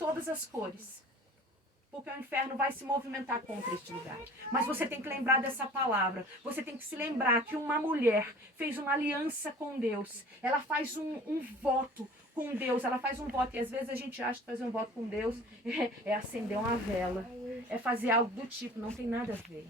todas as cores. Porque o inferno vai se movimentar contra este lugar. Mas você tem que lembrar dessa palavra. Você tem que se lembrar que uma mulher fez uma aliança com Deus. Ela faz um voto com Deus. Ela faz um voto. E às vezes a gente acha que fazer um voto com Deus é acender uma vela. É fazer algo do tipo. Não tem nada a ver.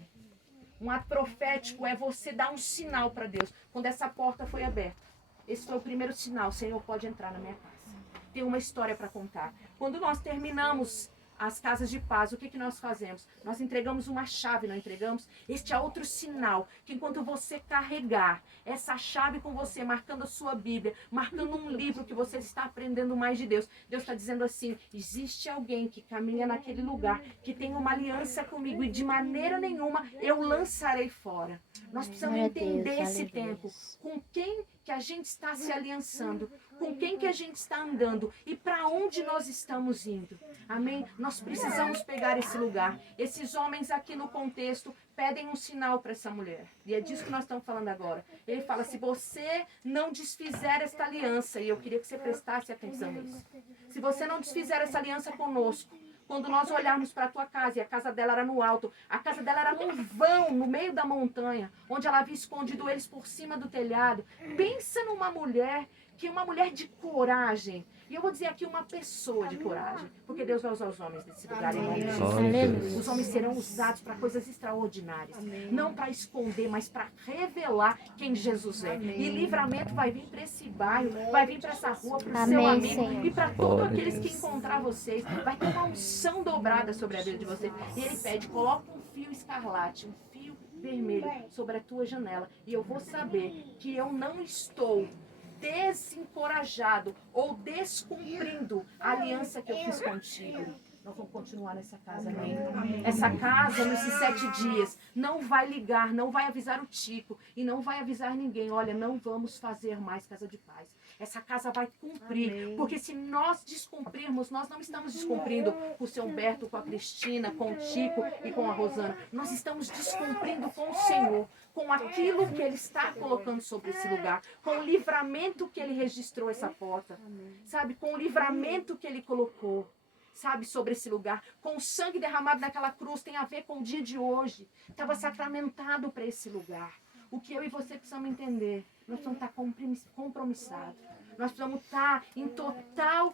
Um ato profético é você dar um sinal para Deus. Quando essa porta foi aberta. Esse foi o primeiro sinal. Senhor, pode entrar na minha casa. Tem uma história para contar. Quando nós terminamos as casas de paz, o que nós fazemos? Nós entregamos uma chave, não entregamos? Este é outro sinal, que enquanto você carregar essa chave com você, marcando a sua Bíblia, marcando um livro que você está aprendendo mais de Deus, Deus está dizendo assim, existe alguém que caminha naquele lugar, que tem uma aliança comigo, e de maneira nenhuma eu lançarei fora. Nós precisamos entender esse tempo, com quem que a gente está se aliançando, com quem que a gente está andando e para onde nós estamos indo. Amém? Nós precisamos pegar esse lugar. Esses homens aqui no contexto pedem um sinal para essa mulher. E é disso que nós estamos falando agora. Ele fala, se você não desfizer esta aliança, e eu queria que você prestasse atenção nisso. Se você não desfizer essa aliança conosco, quando nós olharmos para a tua casa, e a casa dela era no alto, a casa dela era num vão, no meio da montanha, onde ela havia escondido eles por cima do telhado. Pensa numa mulher, que é uma mulher de coragem. E eu vou dizer aqui uma pessoa de coragem, porque Deus vai usar os homens desse lugar em nome de Jesus. Os homens serão usados para coisas extraordinárias. Não para esconder, mas para revelar quem Jesus é. E livramento vai vir para esse bairro, vai vir para essa rua, para o seu amigo, Senhor. E para todos aqueles que encontrar vocês. Vai ter uma unção dobrada sobre a vida de vocês. E ele pede, coloca um fio escarlate, um fio vermelho sobre a tua janela. E eu vou saber que eu não estou desencorajado ou descumprindo a aliança que eu fiz contigo. Nós vamos continuar nessa casa, amém? Essa casa, nesses 7 dias, não vai ligar, não vai avisar o Tico e não vai avisar ninguém. Olha, não vamos fazer mais casa de paz. Essa casa vai cumprir, amém. Porque se nós descumprirmos, nós não estamos descumprindo com o seu Humberto, com a Cristina, com o Tico e com a Rosana. Nós estamos descumprindo com o Senhor, com aquilo que Ele está colocando sobre esse lugar, com o livramento que Ele registrou essa porta, sabe? Com o livramento que Ele colocou, sabe, sobre esse lugar, com o sangue derramado naquela cruz, tem a ver com o dia de hoje. Estava sacramentado para esse lugar. O que eu e você precisamos entender, nós precisamos estar compromissados. Nós precisamos estar em total,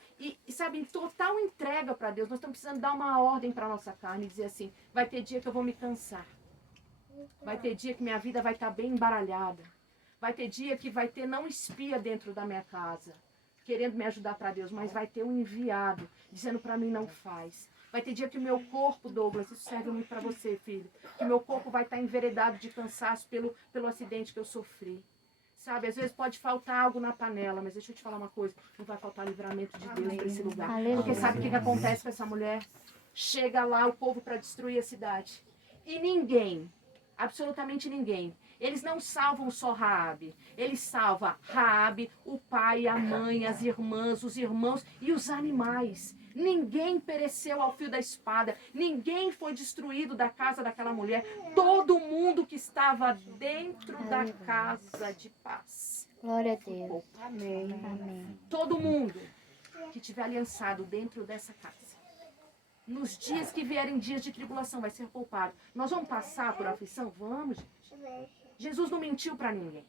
sabe, em total entrega para Deus. Nós estamos precisando dar uma ordem para a nossa carne e dizer assim, vai ter dia que eu vou me cansar. Vai ter dia que minha vida vai estar bem embaralhada. Vai ter dia que vai ter não espia dentro da minha casa, querendo me ajudar para Deus, mas vai ter um enviado, dizendo para mim não faz. Vai ter dia que o meu corpo, Douglas, isso serve muito para você, filho, que o meu corpo vai estar enveredado de cansaço pelo acidente que eu sofri. Sabe, às vezes pode faltar algo na panela, mas deixa eu te falar uma coisa, não vai faltar livramento de Deus para esse lugar. Porque sabe o que acontece com essa mulher? Chega lá o povo para destruir a cidade. E ninguém, absolutamente ninguém, eles não salvam só Raabe, eles salvam Raabe, o pai, a mãe, as irmãs, os irmãos e os animais. Ninguém pereceu ao fio da espada, ninguém foi destruído da casa daquela mulher. Todo mundo que estava dentro da casa de paz. Glória a Deus. Amém. Amém. Todo mundo que tiver aliançado dentro dessa casa, nos dias que vierem dias de tribulação, vai ser poupado. Nós vamos passar por aflição? Vamos, gente. Jesus não mentiu para ninguém.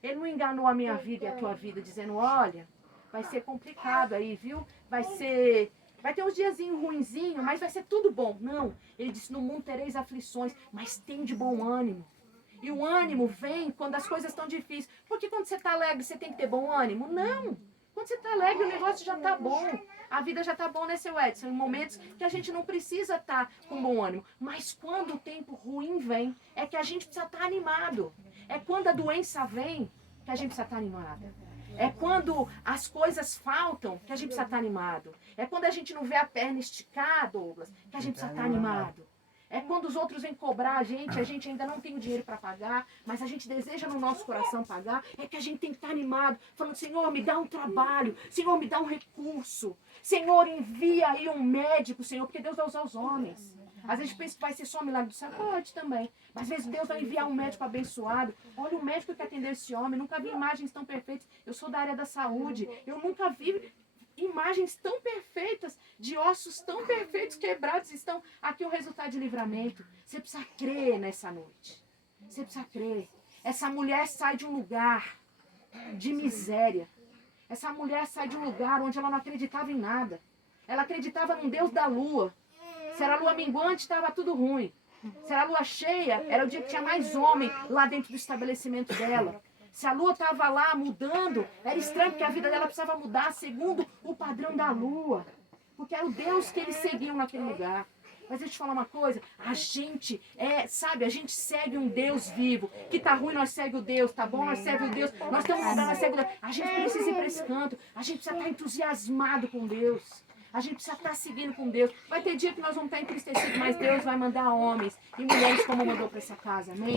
Ele não enganou a minha vida e a tua vida, dizendo, olha, vai ser complicado aí, viu? Vai ter uns diazinhos ruinzinhos, mas vai ser tudo bom. Não, ele disse, no mundo tereis aflições, mas tem de bom ânimo. E o ânimo vem quando as coisas estão difíceis. Porque quando você está alegre, você tem que ter bom ânimo? Não. Quando você está alegre, o negócio já está bom. A vida já está bom, né, seu Edson? Em momentos que a gente não precisa estar com bom ânimo. Mas quando o tempo ruim vem, é que a gente precisa estar animado. É quando a doença vem que a gente precisa estar animado. É quando as coisas faltam que a gente precisa estar animado. É quando a gente não vê a perna esticada, Douglas, que a gente precisa estar animado. É quando os outros vêm cobrar a gente ainda não tem o dinheiro para pagar, mas a gente deseja no nosso coração pagar, é que a gente tem que estar animado, falando, Senhor, me dá um trabalho, Senhor, me dá um recurso, Senhor, envia aí um médico, Senhor, porque Deus vai usar os homens. Às vezes pensa que vai ser só um milagre do céu, pode também, mas às vezes Deus vai enviar um médico abençoado. Olha o médico que atendeu esse homem, nunca vi imagens tão perfeitas, eu sou da área da saúde, eu nunca vi imagens tão perfeitas, de ossos tão perfeitos, quebrados, estão aqui o resultado de livramento. Você precisa crer nessa noite. Você precisa crer. Essa mulher sai de um lugar de miséria. Essa mulher sai de um lugar onde ela não acreditava em nada. Ela acreditava num Deus da lua. Se era lua minguante, estava tudo ruim. Se era lua cheia, era o dia que tinha mais homem lá dentro do estabelecimento dela. Se a lua estava lá mudando, era estranho porque a vida dela precisava mudar segundo o padrão da lua. Porque era o Deus que eles seguiam naquele lugar. Mas deixa eu te falar uma coisa, a gente a gente segue um Deus vivo. Que tá ruim, nós segue o Deus, tá bom, nós segue o Deus. Nós estamos mudando, nós segue o Deus. A gente precisa ir para esse canto, a gente precisa estar entusiasmado com Deus. A gente precisa estar seguindo com Deus. Vai ter dia que nós vamos estar entristecidos, mas Deus vai mandar homens e mulheres como mandou para essa casa, amém?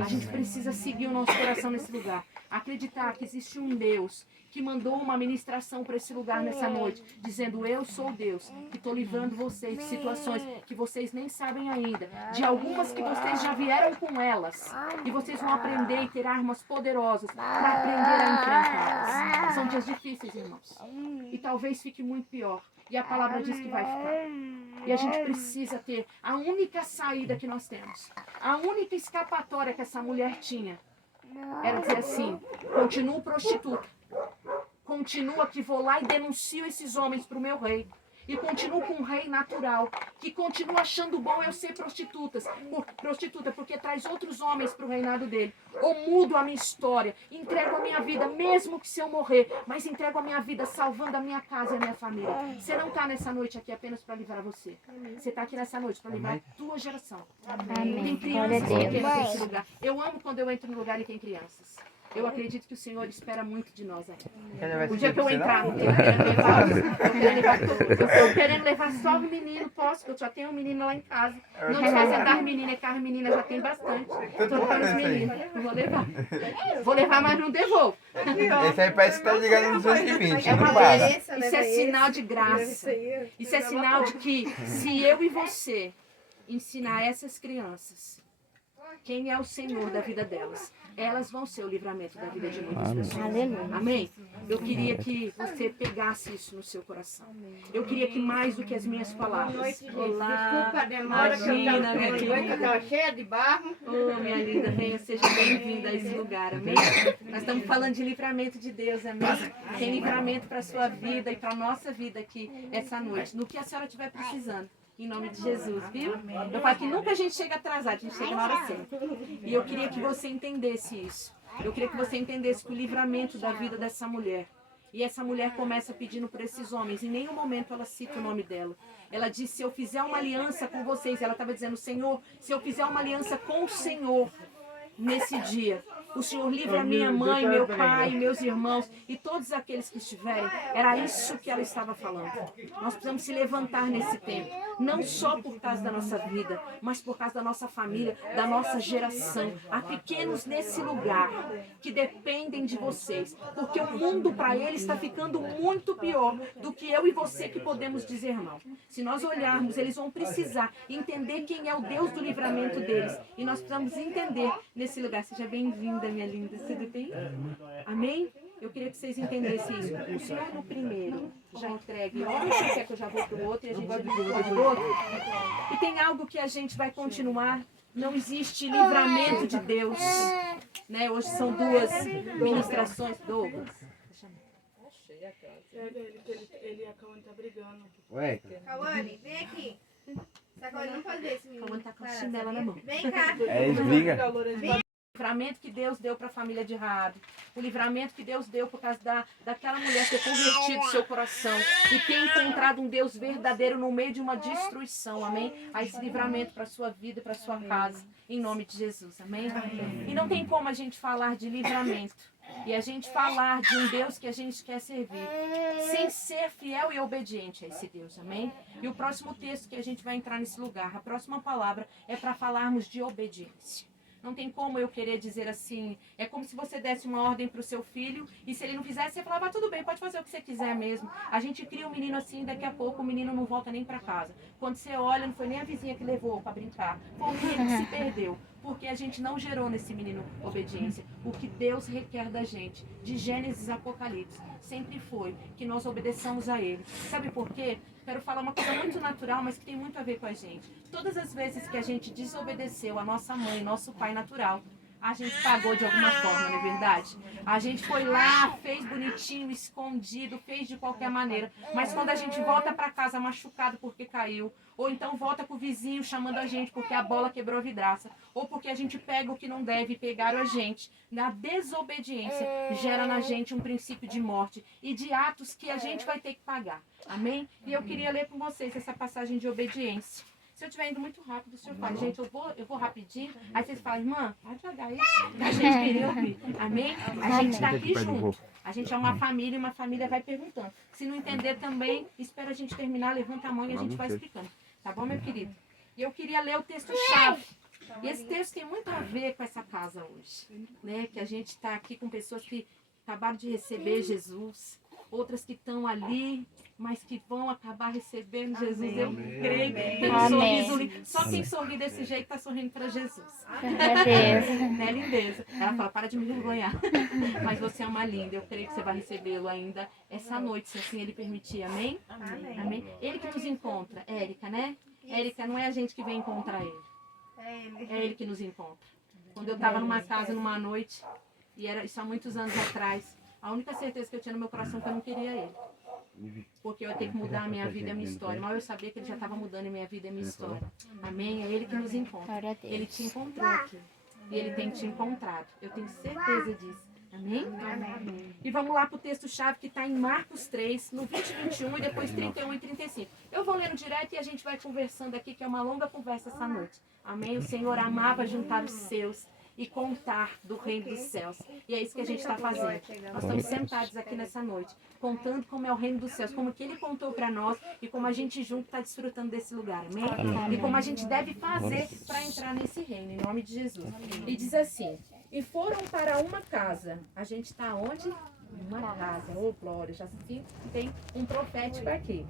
A gente precisa seguir o nosso coração nesse lugar. Acreditar que existe um Deus que mandou uma ministração para esse lugar nessa noite, dizendo, eu sou Deus, que estou livrando vocês de situações que vocês nem sabem ainda, de algumas que vocês já vieram com elas, e vocês vão aprender e ter armas poderosas para aprender a enfrentá-las. São dias difíceis, irmãos, e talvez fique muito pior, e a palavra diz que vai ficar. E a gente precisa ter a única saída que nós temos, a única escapatória que essa mulher tinha, era dizer assim, continuo prostituta, continua que vou lá e denuncio esses homens para o meu rei. E continuo com um rei natural, que continua achando bom eu ser prostituta, porque traz outros homens para o reinado dele. Ou mudo a minha história, entrego a minha vida, mesmo que se eu morrer, mas entrego a minha vida salvando a minha casa e a minha família. Você não está nessa noite aqui apenas para livrar você. Você está aqui nessa noite para livrar a tua geração. Tem crianças que querem esse lugar. Eu amo quando eu entro no lugar e tem crianças. Eu acredito que o Senhor espera muito de nós aqui. O dia que eu entrar, eu estou querendo levar só o menino, posso, porque eu só tenho um menino lá em casa. Não desfazendo das meninas, que as meninas já tem bastante. Estou levando os meninos. Eu vou levar. Vou levar, mas não devolvo. Esse aí parece que está ligado nos 220. É uma graça. Isso é sinal de graça. Isso é sinal de que se eu e você ensinar essas crianças quem é o Senhor da vida delas, elas vão ser o livramento da vida de muitas pessoas. Amém? Eu queria que você pegasse isso no seu coração. Eu queria que mais do que as minhas palavras. Olá, desculpa a demora, imagina, minha que eu estava cheia de barro. Oh, minha linda, venha, seja bem-vinda a esse lugar, amém? Nós estamos falando de livramento de Deus, amém? Tem livramento para a sua vida e para a nossa vida aqui essa noite, no que a senhora estiver precisando. Em nome de Jesus, viu? Eu falo que nunca a gente chega atrasado, a gente chega na hora certa. E eu queria que você entendesse isso. Eu queria que você entendesse que o livramento da vida dessa mulher. E essa mulher começa pedindo por esses homens. Em nenhum momento ela cita o nome dela. Ela diz, se eu fizer uma aliança com vocês, ela estava dizendo, Senhor, se eu fizer uma aliança com o Senhor nesse dia, o Senhor livra minha mãe, meu pai, meus irmãos e todos aqueles que estiverem. Era isso que ela estava falando. Nós precisamos se levantar nesse tempo. Não só por causa da nossa vida, mas por causa da nossa família, da nossa geração. Há pequenos nesse lugar que dependem de vocês. Porque o mundo para eles está ficando muito pior do que eu e você que podemos dizer não. Se nós olharmos, eles vão precisar entender quem é o Deus do livramento deles. E nós precisamos entender nesse lugar. Seja bem-vinda, minha linda. Tudo bem? Amém? Eu queria que vocês entendessem isso. O Senhor no primeiro já entregue. Olha, você quer que eu já vou para o outro e a gente vai para o outro. E tem algo que a gente vai continuar. Não existe livramento de Deus. Né? Hoje são duas ministrações. Douglas. Ele e a Cauane tá brigando. Ué, Cauane, vem aqui. Cauane, não pode ver esse menino. Cauane tá com a chinela na mão. Vem cá. eles brigam. O livramento que Deus deu para a família de Raabe, o livramento que Deus deu por causa daquela mulher ter convertido seu coração e ter encontrado um Deus verdadeiro no meio de uma destruição, amém? A esse livramento para a sua vida, para a sua casa, em nome de Jesus, amém? E não tem como a gente falar de livramento e a gente falar de um Deus que a gente quer servir sem ser fiel e obediente a esse Deus, amém? E o próximo texto que a gente vai entrar nesse lugar, a próxima palavra é para falarmos de obediência. Não tem como eu querer dizer assim, é como se você desse uma ordem para o seu filho e se ele não fizesse, você falava, tudo bem, pode fazer o que você quiser mesmo. A gente cria um menino assim, daqui a pouco o menino não volta nem para casa. Quando você olha, não foi nem a vizinha que levou para brincar, foi o menino que se perdeu. Porque a gente não gerou nesse menino obediência. O que Deus requer da gente, de Gênesis a Apocalipse, sempre foi que nós obedeçamos a Ele. Sabe por quê? Quero falar uma coisa muito natural, mas que tem muito a ver com a gente. Todas as vezes que a gente desobedeceu a nossa mãe, nosso pai natural, a gente pagou de alguma forma, não é verdade? A gente foi lá, fez bonitinho, escondido, fez de qualquer maneira. Mas quando a gente volta para casa machucado porque caiu, ou então volta pro vizinho chamando a gente porque a bola quebrou a vidraça, ou porque a gente pega o que não deve e pegaram a gente, na desobediência gera na gente um princípio de morte e de atos que a gente vai ter que pagar. Amém? E eu queria ler com vocês essa passagem de obediência. Se eu estiver indo muito rápido, o senhor fala, gente, eu vou rapidinho. Aí vocês falam, irmã, vai devagar aí. A gente queria ouvir. Amém? A gente está aqui junto. A gente é uma família e uma família vai perguntando. Se não entender também, espera a gente terminar, levanta a mão e a gente vai explicando. Tá bom, meu querido? E eu queria ler o texto-chave. E esse texto tem muito a ver com essa casa hoje. Né? Que a gente está aqui com pessoas que acabaram de receber Jesus. Outras que estão ali, mas que vão acabar recebendo Jesus. Eu creio que tem um sorriso lindo. Só quem sorri desse jeito está sorrindo para Jesus. Né, lindeza? Ela fala, para de me envergonhar. Mas você é uma linda. Eu creio que você vai recebê-lo ainda essa noite, se assim Ele permitir. Amém? Amém. Ele que nos encontra. Érica, né? Érica, não é a gente que vem encontrar Ele. É Ele que nos encontra. Quando eu estava numa casa, numa noite, e era isso há muitos anos atrás, a única certeza que eu tinha no meu coração é que eu não queria Ele. Porque eu ia ter que mudar a minha vida e a minha história. Mas eu sabia que Ele já estava mudando a minha vida e a minha história. Amém? É Ele que nos encontra. Ele te encontrou aqui. E Ele tem te encontrado. Eu tenho certeza disso. Amém? Amém. E vamos lá para o texto-chave que está em Marcos 3, no 20 e 21 e depois 31 e 35. Eu vou lendo direto e a gente vai conversando aqui, que é uma longa conversa essa noite. Amém? O Senhor amava juntar os seus e contar do reino dos céus. E é isso que a gente está fazendo. Nós estamos sentados aqui nessa noite, contando como é o reino dos céus, como que Ele contou para nós e como a gente junto está desfrutando desse lugar. Amém? E como a gente deve fazer para entrar nesse reino, em nome de Jesus. E diz assim, e foram para uma casa. A gente está onde? Uma casa. Oh, glória. Já tem um profético aqui.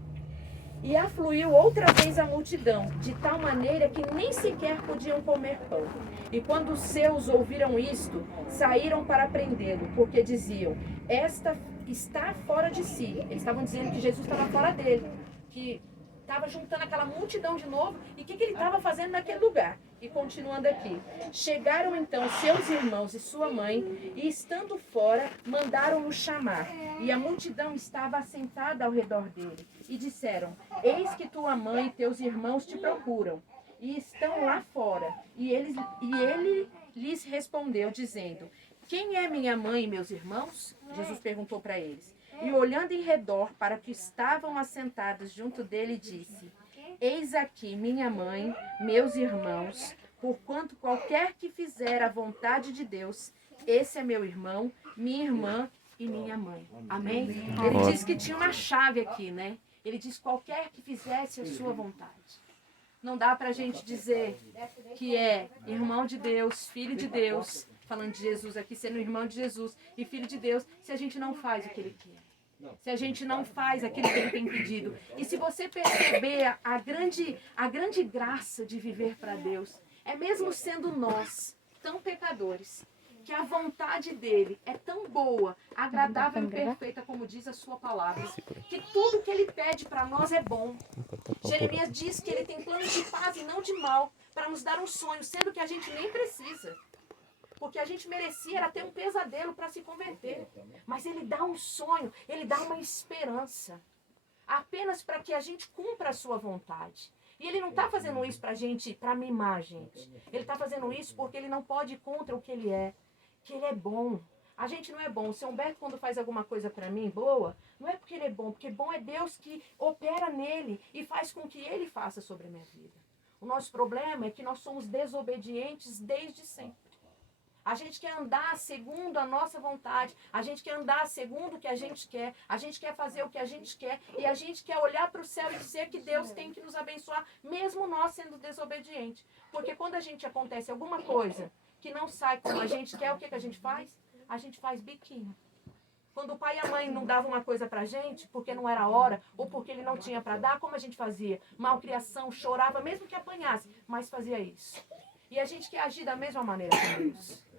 E afluiu outra vez a multidão, de tal maneira que nem sequer podiam comer pão. E quando os seus ouviram isto, saíram para prendê-lo, porque diziam, esta está fora de si. Eles estavam dizendo que Jesus estava fora dele, que estava juntando aquela multidão de novo, e o que ele estava fazendo naquele lugar. E continuando aqui, chegaram então seus irmãos e sua mãe, e estando fora, mandaram-no chamar. E a multidão estava assentada ao redor dele. E disseram, eis que tua mãe e teus irmãos te procuram, e estão lá fora. E ele lhes respondeu, dizendo, quem é minha mãe e meus irmãos? Jesus perguntou para eles. E olhando em redor para que estavam assentados junto dele, disse, eis aqui minha mãe, meus irmãos, porquanto qualquer que fizer a vontade de Deus, esse é meu irmão, minha irmã e minha mãe. Amém? Ele diz que tinha uma chave aqui, né? Ele diz qualquer que fizesse a sua vontade. Não dá pra gente dizer que é irmão de Deus, filho de Deus, falando de Jesus aqui, sendo irmão de Jesus e filho de Deus, se a gente não faz o que Ele quer. Se a gente não faz aquilo que Ele tem pedido. E se você perceber a grande graça de viver para Deus, é mesmo sendo nós tão pecadores, que a vontade dele é tão boa, agradável e perfeita, como diz a sua palavra, que tudo que ele pede para nós é bom. Jeremias diz que ele tem planos de paz e não de mal, para nos dar um sonho, sendo que a gente nem precisa. Porque a gente merecia era ter um pesadelo para se converter. Mas ele dá um sonho, ele dá uma esperança. Apenas para que a gente cumpra a sua vontade. E ele não está fazendo isso para a gente, para mimar a gente. Ele está fazendo isso porque ele não pode ir contra o que ele é. Que ele é bom. A gente não é bom. O seu Humberto, quando faz alguma coisa para mim boa, não é porque ele é bom. Porque bom é Deus que opera nele e faz com que ele faça sobre a minha vida. O nosso problema é que nós somos desobedientes desde sempre. A gente quer andar segundo a nossa vontade, a gente quer andar segundo o que a gente quer, a gente quer fazer o que a gente quer e a gente quer olhar para o céu e dizer que Deus tem que nos abençoar, mesmo nós sendo desobedientes. Porque quando a gente acontece alguma coisa que não sai como a gente quer, o que a gente faz? A gente faz biquinho. Quando o pai e a mãe não davam uma coisa pra gente, porque não era hora, ou porque ele não tinha para dar, como a gente fazia? Malcriação, chorava, mesmo que apanhasse, mas fazia isso. E a gente quer agir da mesma maneira com Deus.